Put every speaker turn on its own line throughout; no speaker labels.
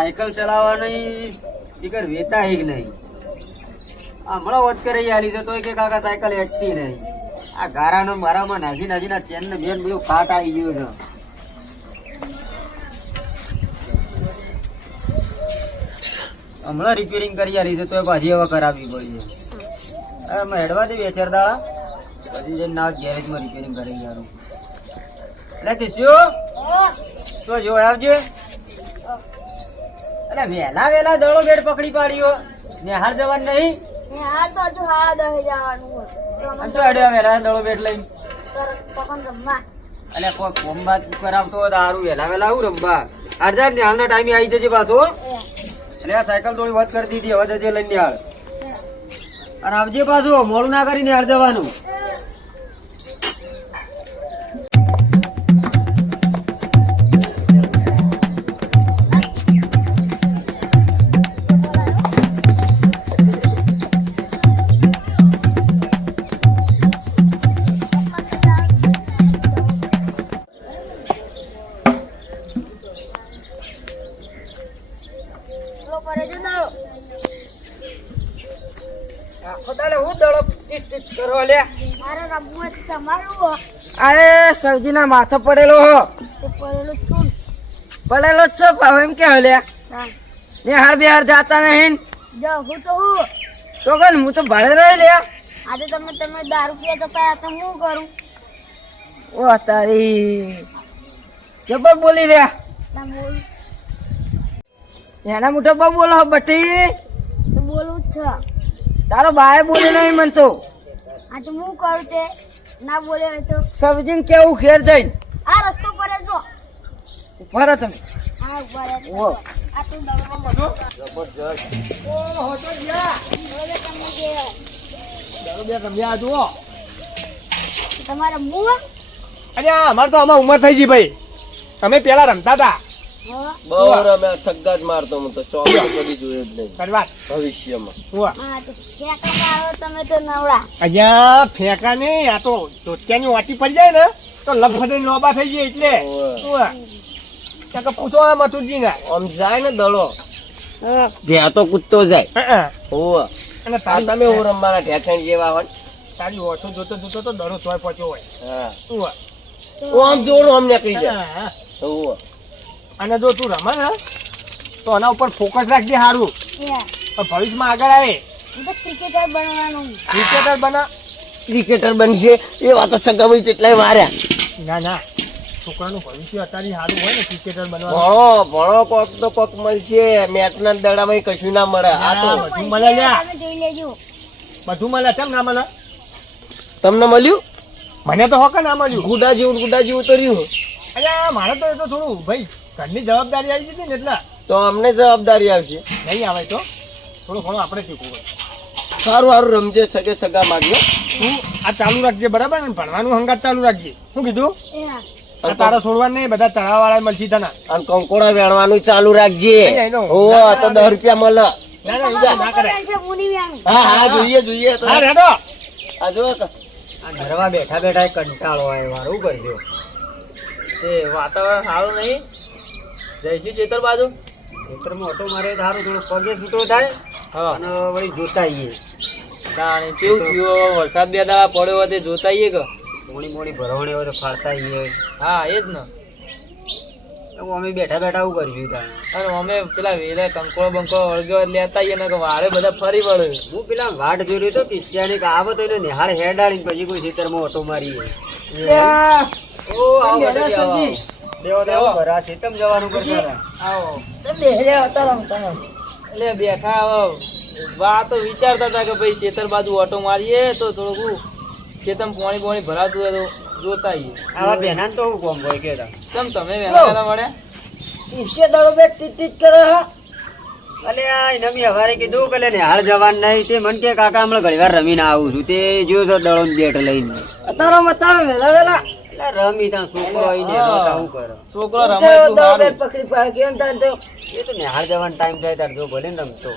Cycle ચલાવવાની ઈકર વેતા હિક નહીં. હમણાં વચ કરે યારી છે તોય કે કાકા સાયકલ એકતી નહીં. આ ગારાનો મારામાં નાસી નાજીના ચેન ને બેન બધું કાટ આવી ગયું છે. હમણાં રિપેરિંગ કરી યારી છે તોય પાછી હવે કરાવવી પડી છે. હવે મેં હેડવા દે બે ચાર દાડા. પછી જઈને ના ગેરેજમાં રિપેરિંગ કરી યારું એટલે કે શું તો જો આવજે. અરે વેલા વેલા દડો બેડ પકડી પાડ્યો. નિહાર જવાનું નહીં?
ને આ તો હજુ હા દસ જવાનું હોય. તો અમે
અને તો હેડ્યો વેલા દડો બેડ લઈને.
તરત પકડ રમવા.
અને કરાવતો હોય સારું વેલા વેલા આવું રમવા. અડધા નિહાળનો ટાઈમે આવી જજે પાછો. એટલે આ સાયકલ થોડી વધ કરી દીધી હવે જજે લઈને નિહાળ. અને આવજે પાછું મોડું ના કરીને નિહાળ જવાનું.
કરો
લે.
મારે રમવું હોય તમારું
અરે સબ્જીના માથો પડેલો હો.
પડેલું શું
પડેલો જ છે ભાવ એમ કે લે.
હા.
ને હાર બિહાર જાતા નહીં.
જો હું તો હું.
તો હું તો ભાડે રહી લે.
આજે તમે તમે દારૂ પીએ તો કયા તો હું કરું?
ઓ તારી જબર બોલી રે. એના મોટો બહુ બોલો બટી.
બોલું જ છે.
તારો બાય બોલી નહીં મન તો
આ તો હું કરું તે? ના બોલે હોય તો?
સબ્જી કેવું ખેર જઈને?
આ રસ્તો પર જ
ફરો તમે.
આ ઊભા રહે.
ઓ
આ તું દડો બધું
ઓહો તો ગયા.
ઓલે તમને કે
ચાલો બે રમ્યા જુઓ.
તમારે મું
અરે અમારે તો આમાં ઉંમર થઈ ગઈ ભાઈ. તમે પેલા રમતા હતા.
હા
બહુ રમ્યા છગ્ગા જ મારતો હું તો. ચોક કરી જોયો જ નહીં. ભવિષ્યમાં.
તમે તો નવરા.
અહીંયા ફેંકા નહીં આ તો ધોતિયાની વાટી પડી જાય ને તો લફડે લોબા થઈ જાય એટલે. પૂછો આ મથુરજી ને
આમ જાય ને દડો. ભ્યા તો કૂદતો જાય. હોવે.
અને
તમે હું રમવાના ઢેચણ જેવા હોય
તારી ઓછો જોતો જોતો તો દડો સોય પહોંચ્યો હોય.
હા. આમ જોડું આમ નીકળી જાય. હોવે.
અને જો તું રમે ને તો એના ઉપર ફોકસ રાખજે સારું તો ભવિષ્યમાં આગળ આવે.
ક્રિકેટર બનવાનું.
ક્રિકેટર બના.
ક્રિકેટર બનશે. એ વાતો છગ્ગા જેટલાય માર્યા
ના ના. છોકરાનું ભવિષ્ય અત્યારે સારું હોય ને ક્રિકેટર બનવાનું.
ભણો કોક તો કોક મળશે. મેચના દડામાં કશું ના મળે. આ તો
બધું મળે લ્યા. બધું મળે. કેમ ના મળે?
તમને મળ્યું?
મને તો હોકે ના મળ્યું.
ગુડા જેવું ગુડા જેવું તો રહ્યું.
અલ્યા મારે તો એ તો થોડું ભાઈ ઘરની જવાબદારી આવી જતી ને એટલે
તો અમને જવાબદારી આવશે
નહીં આવે તો થોડું ઘણું આપણે શીખવું હોય
સારું સારું રમજે છગે છગા માગ્યો
તું આ ચાલુ રાખજે બરાબર ને ભણવાનું હંગાત ચાલુ રાખજે શું કીધું તારે નહીં બધા તળાવ વાળા મળશે તને
અને કંકોડા વેણવાનું ચાલુ રાખજે તો દસ રૂપિયા મળે
ના ના ના કરે
છે મુનિ વ્યાનું.
હા હા જોઈએ જોઈએ
હા રેડો
આ જો
ઘરમાં બેઠા બેઠા કંટાળો આવ્યો વાર શું કરજો
એ વાતાવરણ સારું નહીં જઈશું ચેતર બાજુ.
ખેતરમાં ઓટો મારે તો સારું થોડું પગે છૂટો થાય
હા.
અને વળી જોતા આવીએ.
તાણે કેવું થયું? વરસાદ બે દાડા પડ્યો તે જોતા આવીએ કે?
મોડી મોડી ભરવણી હોય તો આવીએ.
હા એ જ ને.
અમે બેઠા બેઠા આવું કરશું તાણે.
અને અમે પેલા વેલા કંકોળો બંકો વળગ્યો લેતા આવીએ ને કે વારે બધા ફરી વળે.
હું પેલા વાટ જોઈ રહ્યો તો કિસ્સાની કે આવે તો એને નિહાળ હેડાડીને પછી કોઈ ખેતરમાં ઓટો મારીએ. ઓ આવો બધા બી આવો, આવો. બેહો તો આવો. ઘરે. આ ખેતમ જવાનું કરતા.
આવો એટલે બેઠા આવો. વાતો વિચારતા હતા કે ભાઈ ખેતર બાજુ ઓટો મારીએ તો થોડુંક ખેતર પાણી પાણી ભરાતું હોય તો જોતા
આવા બેનાને તો હું કોમ હોય કે તા.
કેમ તમે વહેલા વહેલા હા.
અલે આ એને બી હવારે કીધું કે ને હાલ જવાનું નહીં. તે મન કે કાકા હમણાં ઘણી વાર રમીને આવું છું. તે દડો ને બેટ લઈને.
અત્યારે મતાવે વેલા
એટલે રમી ત્યાં છોકરો આવીને એનો કરે.
છોકરો રમે એટલું સારું. પકડી પાડે કેમ થાય તો.
એ તો નિહાળ જવાનો ટાઈમ થાય તાર જો ભલે ને રમતો.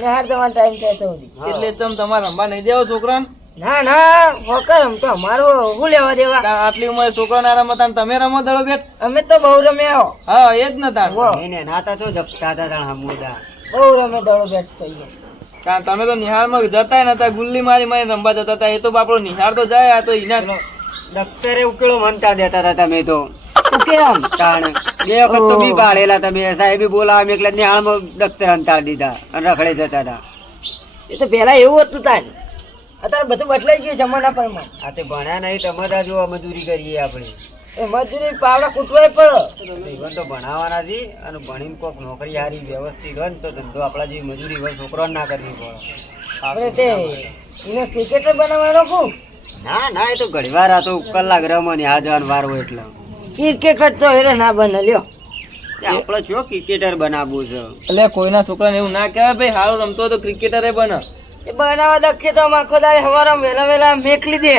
નિહાળ જવાનો ટાઈમ થાય તો એટલે ચમ તમારે રમવા નહીં દેવો છોકરાને?
ના ના વોકર આમ તો અમારો શું લેવા દેવા?
આટલી ઉંમરે છોકરા ના રમતા તમે રમો દડો બેટ
અમે તો બહુ રમ્યા હો.
હા એ જ ન તાર
એને નાતા તો જપતા હતા તાણ હમુદા
બહુ રમે દડો બેટ તો
કારણ તમે તો નિહાળમાં જતા નતા ગુલ્લી મારી મારી રમવા જતા હતા એ તો બાપડો નિહાળ તો જાય આ તો ઈના
દફતરે ઉકેલો મનતા દેતા હતા તમે તો.
કેમ
તાણ બે વખત તો બી પાડેલા તમે. સાહેબી બોલાવા એટલે નિહાળમાં દફતર અંતાળ દીધા અને રખડે જતા હતા.
એ તો પેલા એવું હતું તાન. અત્યારે બધું બદલાઈ ગયું જમાના પ્રમાણે.
આ તે ભણ્યા નહીં તમે જો મજૂરી કરીએ આપણે.
એ મજૂરી પાવડા કૂટવાય પડે
જીવન તો ભણાવવાના છે અને ભણીને કોઈક નોકરી હારી વ્યવસ્થિત હોય ને તો ધંધો આપણા જેવી મજૂરી હોય છોકરો ના કરવી પડે.
આપણે તે એને ક્રિકેટર બનાવવાનો કું
ના ના એ તો ઘણી વાર આ તો કલાક રમો ને આ જવાનું વાર હોય એટલે.
ક્રિકેટ તો એટલે ના બને લ્યો.
આપણે છો ક્રિકેટર બનાવવું છે?
એટલે કોઈના છોકરાને એવું ના કહેવાય ભાઈ સારું રમતો તો તો ક્રિકેટરે બને.
એ બનાવવા દખે તો આખો દાડે હવારે વેલા વેલા મેકલી દે.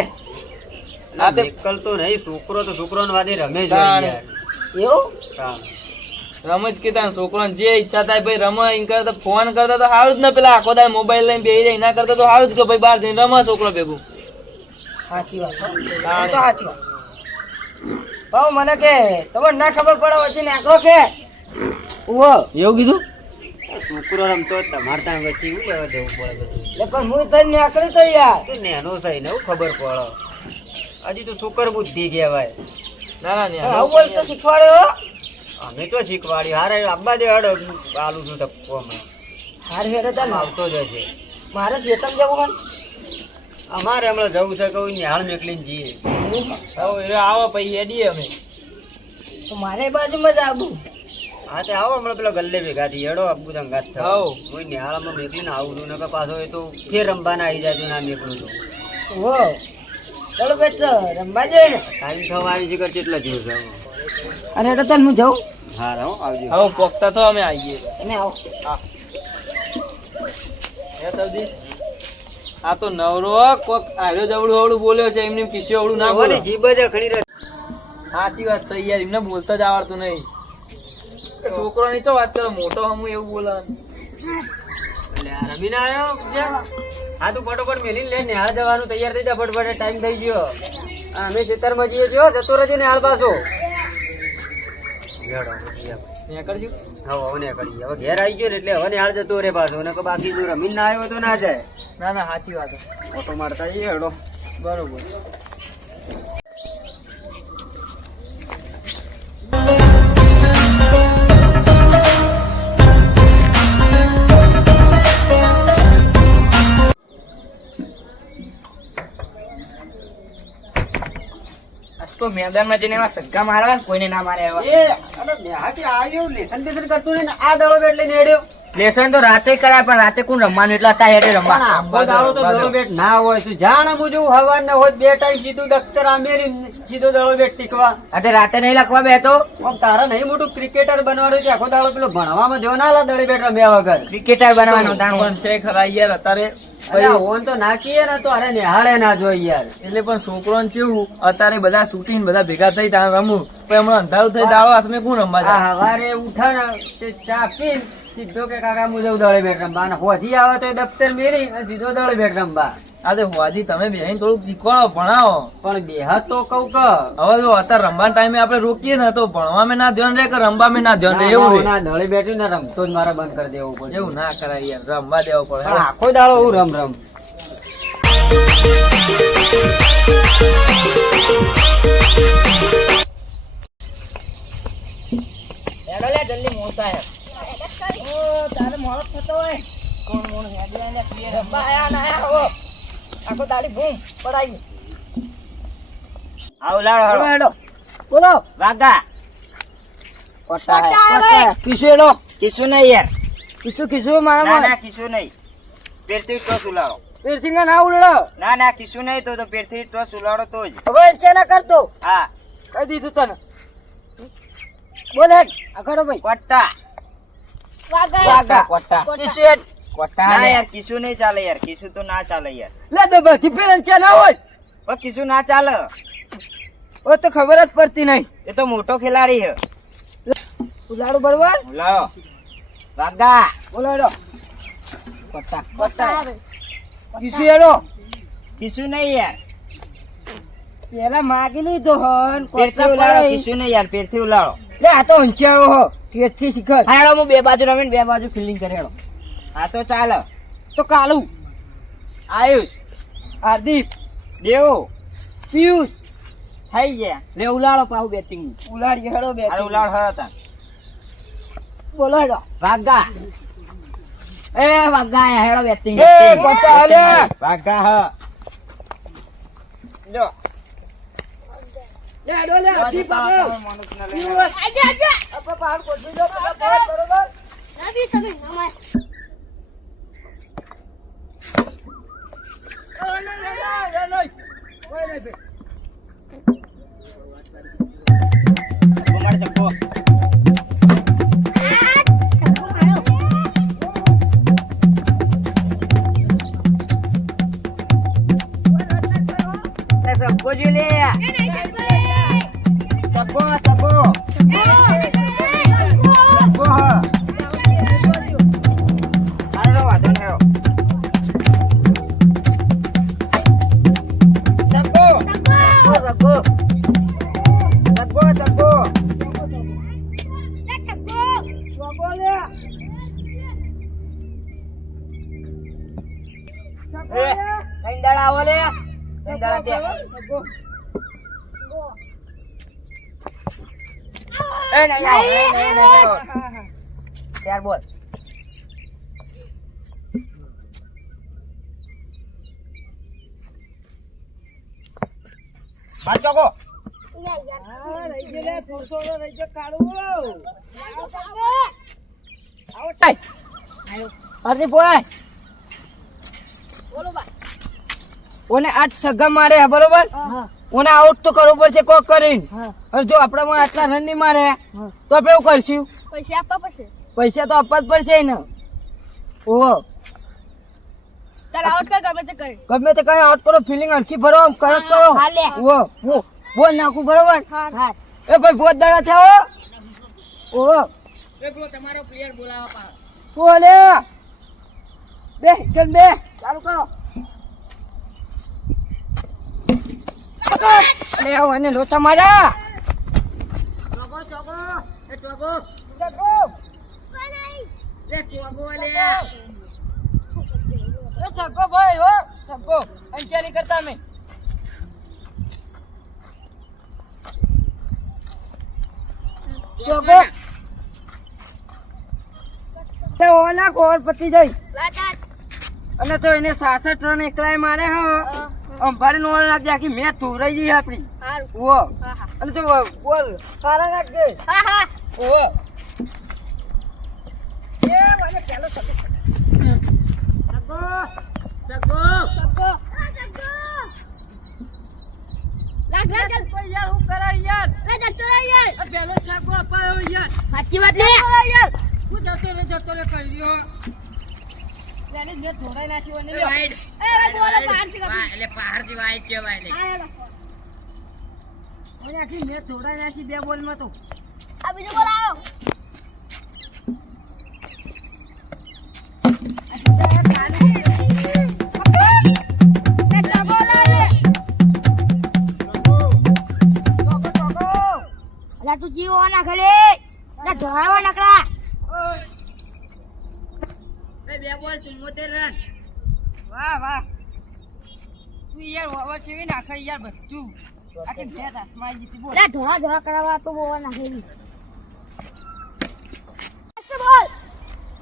આ કલ
તો નહીં છોકરો તો છોકરો વાદે રમે જ.
એવું?
તાણ.
રમત કીધા છોકરાને જે ઈચ્છા થાય ભાઈ રમો એમ કરતા ફોન કરતા તો સારું જ ને પેલા આખો દાડે મોબાઈલ લઈને બેહી જાય એના કરતા તો સારું જ કે ભાઈ બહાર જઈને રમો છોકરો ભેગું.
સાચી વાત હો. તો સાચી વાત. ભાવ મને કે તમને ના ખબર પડે વચ્ચે નાકડો કે? ઉવો.
એવું કીધું?
છોકરો રમતો તમારે ત્યાં વચ્ચે લેવા જવું પડે
એટલે પણ હું તને નાકડી તો યાર.
તો નેનો છે ને એવું ખબર પડે. હજી તો છોકર બુદ્ધિ કહેવાય.
ના ના ના
આવું બોલ તો શીખવાડ્યો
અમે તો શીખવાડ્યું. હારે આબા દે હડ આલું છું ધક્કો
હાર હેડે તને
આવતો જ હશે.
મારે શેતમ જવું હોય
અમારે હમણાં જવું છે કહું નિહાળ મેકલીને જઈએ.
હવે એ આવો પછી હેડીએ અમે.
મારે બાજુમાં જ આવું.
હા તે આવો હમણાં પેલા ગલ્લે ભેગા થઈ હેડો આપવું
હાઉ.
થાવ કોઈ નિહાળમાં મેકલીને આવું છું નકર પાછો એ તો ફેર રમવાના આવી જાય ના મેકલું તો.
ઉવો ચાલો બેટ રમવા જઈએ ને.
ટાઈમ થવા આવી છે કેટલા જેવું છે અરે
અને એટલે તને હું જાઉં?
હા રહો આવજો.
હવે પોખતા તો અમે આવીએ.
તમે આવો.
હે. સૌજી આ તો નવરો કોક આવ્યો જવડું અવડું બોલ્યો છે એમને કિસ્યો અવડું ના બોલે.
જીભ જ અખડી રહે.
સાચી વાત છે યાર એમને બોલતા જ આવડતું નહીં. છોકરો ની તો વાત કરો મોટો હમું એવું બોલે
રમીને આવ્યો? હા તું ફટોફટ મેલીને લે નિહાળ જવાનું તૈયાર થઈ જા ફટફટ ટાઈમ થઈ ગયો. અમે ખેતરમાં જઈએ છીએ જતો રહેજે નિહાળ પાછો. હેડો. હવે હવે ને હવે ઘેર આવી ગયો ને એટલે હવે નિહાળ જતો રે પાછો. ને બાકી જો રમીને ના આવ્યો તો ના જાય.
ના ના સાચી વાત છે.
ઓટો મારતા જઈએ હેડો.
બરોબર.
તો મેદાનમાં જઈને એવા સગ્ગા મારવા કોઈને ના મારે એવા.
નિહાળથી આવ્યો લેસન બેસન કરતું ને આ દળો બેટ લઈને
લેસન તો રાતે કરાય પણ રાતે કોણ રમવાનું? એટલા હતા હેડે રમવા.
આંબો દાડો તો દડો બેટ ના હોય શું જાણ જેવું હવાર ને હોય બે ટાઈમ સીધું દફતર આમેરી સીધો દડો બેટ ટીકવા.
અરે રાતે નહીં લખવા બેતો
આમ તારા નહીં મોટું ક્રિકેટર બનવાનું છે. આખો દાડો પેલો ભણવામાં જો ના લા દડે બેટ રમ્યા વગર.
ક્રિકેટર બનવાનું તાણું.
પણ છે ખરા યાર અત્યારે
ઓન તો નાખીએ ને તો અરે નિહાળે ના જોઈ યાર.
એટલે પણ છોકરોને કેવું અત્યારે બધા શૂટિંગ બધા ભેગા થઈ ત્યાં રમવું પણ હમણાં અંધારું થઈ દાડો હાથમાં કોણ રમવા
હવારે ઉઠા ને ચા પીન સીધો કે કાકા હું જઉં બેટ રમવા અને હોજી આવે તો દફતર મેરી અને સીધો દડે બેટ રમવા
આ તો હોવાજી તમે બેહીને થોડુંક શીખવાડો ભણાવો.
પણ બેહા તો કઉ કે.
હવે જો અત્યારે રમવાના ટાઈમે આપણે રોકીએ ને તો ભણવામાં ના ધ્યાન રહે કે રમવામાં ના ધ્યાન રહે? એવું
ના દડે બેઠું ને રમતો જ મારે બંધ કરી દેવું પડે
એવું ના કરાય યાર રમવા દેવો પડે.
આખો દાડો હું રમ રમ.
જલ્દી મોટા ઓ તારે મોડો થતો હોય. કોણ મોણ હેડે ને રમવા આયા ના આયા હો. આખો દાડી બૂમ પડાઈ.
આવ લાડો
હેડો. બોલો.
વાગા હે.
કોટા કિસુ હેડો.
કિસુ નહીં યાર.
કિસુ કિસુ મારા માં
કિસુ નહીં. પેરથી તો સુલાડો
પીરથી ના ઉડડો
ના ના કિસુ નહીં તો તો પેરથી તો સુલાડો તો જ.
હવે છે ના કરતો?
હા.
કહી દીધું તને. બોલે હેડ ભાઈ.
કોટા
વાગા
કોટા
કિસુ
કોટા ના યાર કિસુ નહીં ચાલે યાર. કિસુ તો ના ચાલે યાર.
લે તો બધી પેરન હોય.
પણ કિશુ ના ચાલે.
ઓ તો ખબર જ પડતી નહીં.
એ તો મોટો ખેલાડી છે.
ઉલાડું બરોબર?
ઉલાડો વાગા
બોલાડો હેડો કોટા કોટા કિસુ હેડો.
કીશું નહીં યાર.
પેલા માગી લીધો હન
પેરથી ઉલાળો કિશુ નહીં યાર પેરથી ઉલાડો
લે આ તો ઊંચાયો હો. પેટથી શિખર.
હાલો હું બે બાજુ રમીને બે બાજુ ફિલ્ડિંગ કરી હેડો. હા તો ચાલો.
તો કાલુ.
આયુષ.
હાર્દિક.
દેવો.
પિયુષ.
થઈ ગયા. લે ઉલાળો પાહુ બેટિંગ
ઉલાડી હેડો બે
અરે ઉલાળ હરો તા
બોલો હેડો.
ભાગા એ ભાગા હેડો બેટિંગ
એ કોટા હાલે
ભાગા હ જો.
લે હેડો લે હાર્દિક
આજે આજે.
આપણે પહાડ કોટી દો બરોબર?
નબી તમે અમાર.
કુમાર ચક્કો
સબ્બો
ત્યાર બોલ. ચોકો.
ઓને આઠ સગા મારે બરોબર? ઓને આઉટ તો કરવું પડશે કોક કરીને. અને જો આપણામાં આટલા રન નહીં મારે તો આપણે એવું કરશું?
પૈસા આપવા પડશે.
પૈસા તો આપવા જ પડશે ને ઓહો.
ગમે તે
કઈ આઉટ કરો ફિલિંગ હરખી ભરો કરક કરો
ઓ ઓ
ઓહો હું બોલ નાખું બરોબર? એ ભાઈ બહુ દાડા થયા ઓહો.
તમારો પ્લેયર બોલાવા
બોલે બે ચલ બે. ચાલુ કરો. એને લોચા મારા એ સગો ભાઈ હો સગો અંચા કરતા અમે? સગો તે ઓના કોર પતી જઈ અને તો એને સાસઠ રન એકલાય મારે હ. અંભારી નો નાખજે આખી મેચ ધોરાઈ ગઈ આપડી ઓ અને જો બોલ સારા નાખજે ઓ એ મને પેલો સગો સગો સગો
સગો લાગ લાગ
યાર હું કરાય યાર.
લાગ જતો યાર.
પેલો સગો અપાયો યાર.
સાચી વાત લે યાર.
હું જતો રે જતો રે કરી
બોલો
તો.
આ બીજો બોલ આવ્યો લે સગો લાવે અલા તું જીવો ના ખલે ધોવા ધરાવા નકળા
ચુમ્મોતેર રન વાહ વાહ. તું યાર ઓવર ચેવી નાખે યાર બધું. આખી મેચ હાથમાં જીતી બોલ.
ધોળા ધોળા કરાવવા તો બોલ નાખેલી બોલ.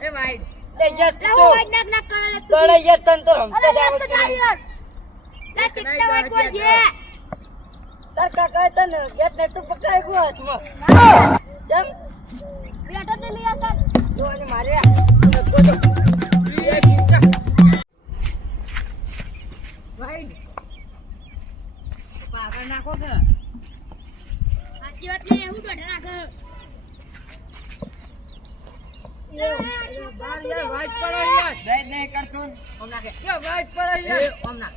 એ ભાઈ લે યાર તું. તો
નાક નાક કરે લે તું
યાર તન તો રમતા
અરે યાર તો
આવડતું નહીં.
યાર લે ચિકતા વાઈટ બોલ જે
તાર કાકા તને બેટ ને તું પકડાઈ ગયો હાથમાં. જમ
બેટા તો લઈ આવતા.
જો અને મારે આ સગો જો એ ખીચા ભાઈ પાગળ નાખો કે
સાચી વાત હું દોઢ નાખ
વાઈટ પડો યાર
દઈ કરતું.
ઓમ નાખે
વાઈટ પડો યાર
ઓમ નાખ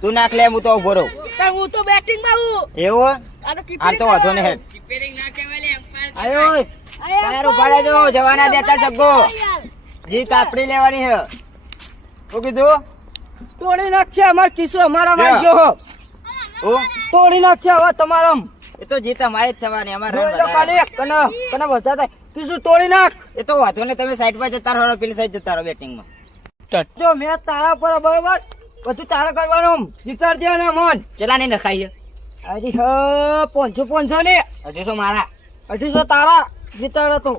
તું નાખ લે હું તો ઊભો રહું.
હું તો બેટિંગમાં હું.
એવો?
આ તો
વાંધો નહીં હેડ. આયો. ટાયર ઉપાડે જો જવાના દેતા સગો જીત આપડી લેવાની હે. શું કીધું?
તોડી નાખશે અમાર કિસ્સો અમારા
માં ગયો હું.
તોડી નાખશે હવે તમારા
એ તો જીત અમારે જ થવાની અમારે
કને કને બધા થાય. કિસ્સો તોડી નાખ.
એ તો વાંધો ને તમે સાઈડ પર જતા રહો પેલી સાઈડ જતા રહો બેટિંગમાં
જો મેં તારા પર બરોબર બધું તારે કરવાનું. વિચાર દે ને મોન.
ચલા નહીં નખાઈ
અરે હ પાંચસો પાંચસો ને.
અઢીસો મારા.
અઢીસો તારા. વિચાર હતો.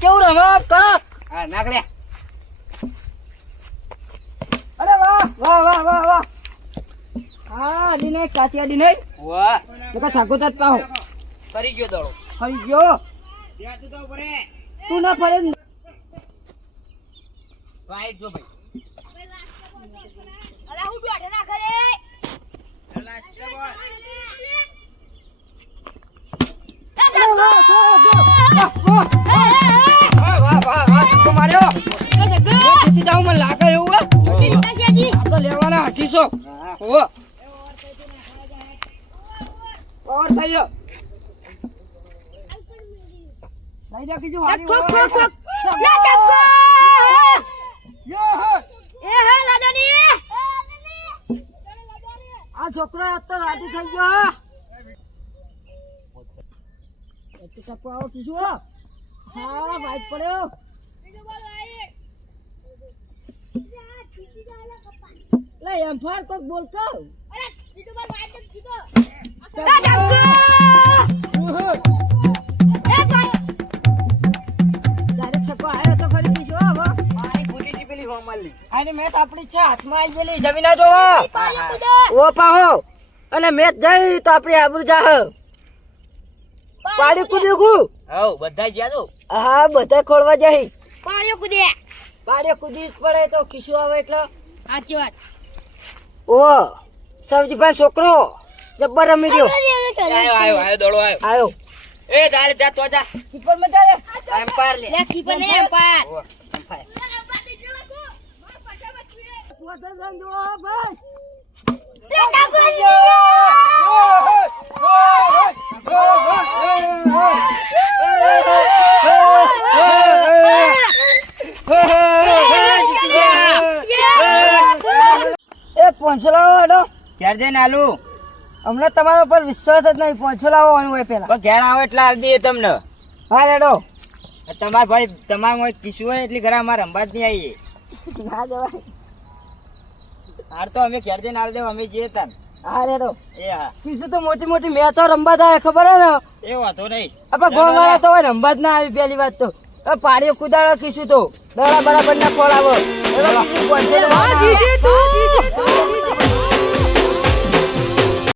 કેવું રમે કડક
હા નાખ
અરે વાહ વાહ વાહ વાહ વાહ. હા અડી નહીં કાચી અડી નહીં
વાહ.
નકા પાહો.
ફરી ગયો દડો.
ફરી ગયો? તું ના ફરે. ને.
જો ભાઈ.
અલા હું બેઠે ના
ઘરે અલા ચબો
ઠોક
આ છોકરો તો રાજી થઈ ગયો ટપકો હા વાઈટ પડ્યો. લે એમ ફાર કોક બોલતો. અરે
બીજો કૂદી મળી.
આની મેચ આપણી છે હાથમાં આવી ગયેલી જમીન જોવો ઓ પાહો. અને મેચ જઈ તો આપણી આબરૂ જા પાડી કૂદ્યું કુ
હવ બધા ગયા તો.
હા બધા ખોળવા જઈ
પાડ્યો કૂદે
પાડ્યો કુદી પડે તો ખીસું આવે એટલે.
સાચી વાત.
ઓ સવજીભાઈ છોકરો જબ્બર રમી રહ્યો.
આયો આયો આયો દોડો આયો.
આવ્યો
એ તારે જા તો જા.
કીપરમાં ચાલે
એમ્પાયર લે.
લે કીપર ને એમ્પાયર
એ હેડો
ઘેર જઈને આલુ
હમણાં તમારા પર વિશ્વાસ જ નહીં પાંચસો લાવો હોય પેલા
ઘેર આવો એટલે આલ તમને
હા
તમાર ભાઈ તમાર કોઈ કિસ્સું હોય એટલી ઘરે અમારે અંબાજ નહીં આવીએ
ના જવાય
હાર તો અમે ઘેર જઈને આલ દેવ અમે જઈએ તાન
હા હેડો
એ હા.
પીસું તો મોટી મોટી મેચો રમવા થાય ખબર હે ને?
એ વાતો નહીં.
આપણે ગોળ વાળા તો હોય રમવા જ ના આવી પહેલી વાત તો. પાણી પાડીઓ કુદાડો કીશું તો. દડા બરાબર ના ખોળ આવો